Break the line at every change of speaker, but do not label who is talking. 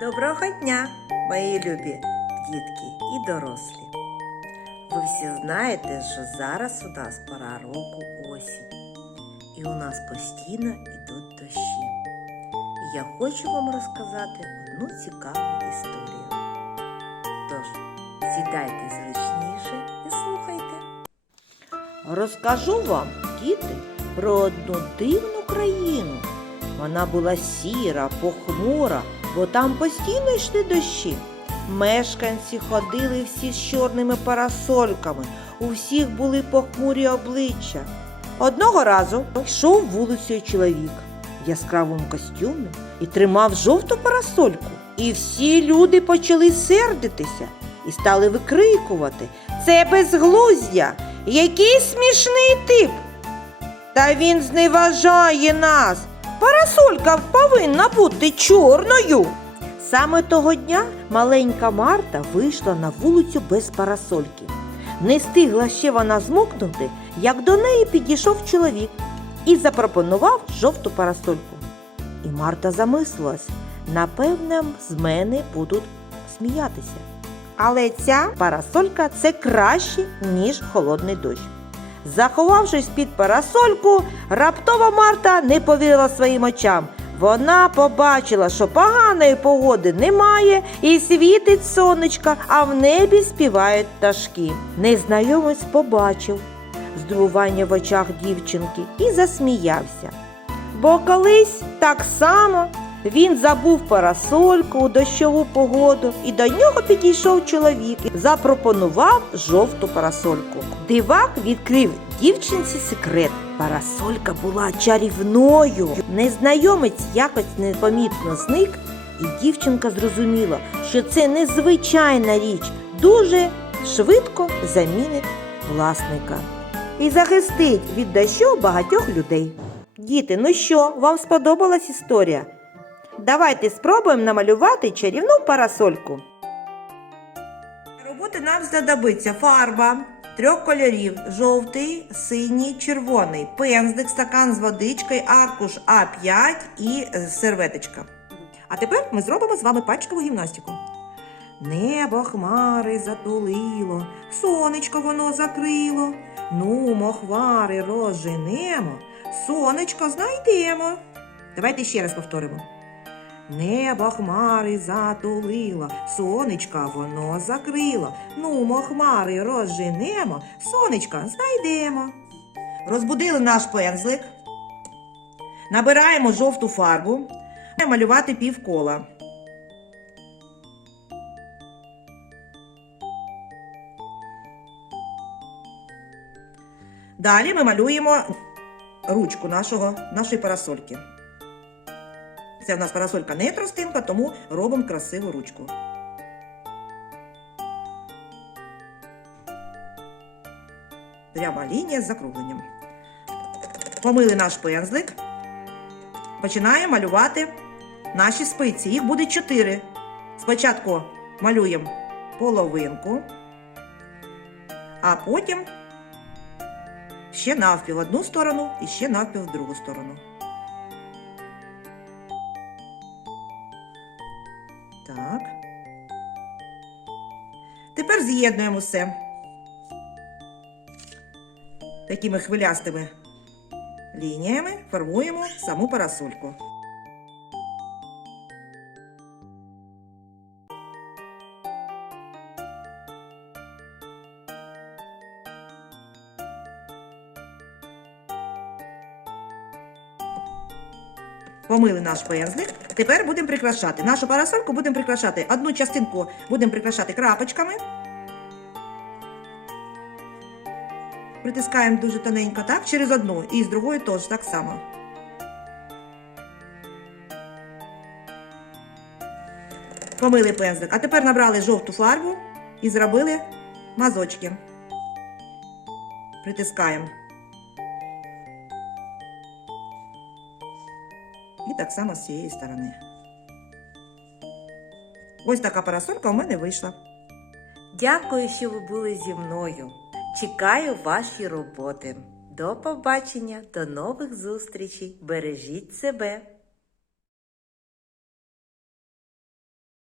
Доброго дня, мої любі дітки і дорослі. Ви всі знаєте, що зараз у нас пора року осінь, і у нас постійно йдуть дощі. І я хочу вам розказати одну цікаву історію. Тож, сідайте зручніше і слухайте. Розкажу вам, діти, про одну дивну країну. Вона була сіра, похмура, бо там постійно йшли дощі. Мешканці ходили всі з чорними парасольками, у всіх були похмурі обличчя. Одного разу йшов вулицею чоловік в яскравому костюмі і тримав жовту парасольку. І всі люди почали сердитися і стали викрикувати Це безглуздя! Який смішний тип! Та він зневажає нас. Парасолька повинна бути чорною. Саме того дня маленька Марта вийшла на вулицю без парасольки. Не встигла ще вона змокнути, як до неї підійшов чоловік і запропонував жовту парасольку. І Марта замислилась, напевне, з мене будуть сміятися. Але ця парасолька це краще, ніж холодний дощ. Заховавшись під парасольку, раптово Марта не повірила своїм очам. Вона побачила, що поганої погоди немає, і світить сонечко, а в небі співають пташки. Незнайомець побачив здивування в очах дівчинки і засміявся. Бо колись так само він забув парасольку у дощову погоду, і до нього підійшов чоловік і запропонував жовту парасольку. Дивак відкрив дівчинці секрет. Парасолька була чарівною. Незнайомець якось непомітно зник, і дівчинка зрозуміла, що це незвичайна річ, дуже швидко замінить власника і захистить від дощу багатьох людей. Діти, ну що, вам сподобалась історія? Давайте спробуємо намалювати чарівну парасольку. Роботи нам знадобиться фарба трьох кольорів: жовтий, синій, червоний, пензлик, стакан з водичкою, аркуш А5 і серветочка. А тепер ми зробимо з вами пальчикову гімнастику. Небо хмари затулило, сонечко воно закрило. Нумо хмари розженемо, сонечко знайдемо. Давайте ще раз повторимо. Небо хмари затулило, сонечка воно закрило. Нумо хмари розженемо, сонечка знайдемо. Розбудили наш пензлик. Набираємо жовту фарбу. Малювати півкола. Далі ми малюємо ручку нашого, нашої парасольки. Це в нас парасолька не тростинка, тому робимо красиву ручку. Пряма лінія з закругленням. Помили наш пензлик. Починаємо малювати наші спиці. Їх буде чотири. Спочатку малюємо половинку, а потім ще навпіл в одну сторону і ще навпіл в другу сторону. Так. Тепер з'єднуємо все такими хвилястими лініями формуємо саму парасольку. Помили наш пензлик. Тепер будемо прикрашати. Нашу парасольку будемо прикрашати. Одну частинку будемо прикрашати крапочками. Притискаємо дуже тоненько, так, через одну. І з другої теж так само. Помили пензлик. А тепер набрали жовту фарбу і зробили мазочки. Притискаємо. І так само з цієї сторони. Ось така парасолька у мене вийшла. Дякую, що ви були зі мною. Чекаю ваші роботи. До побачення, до нових зустрічей. Бережіть себе.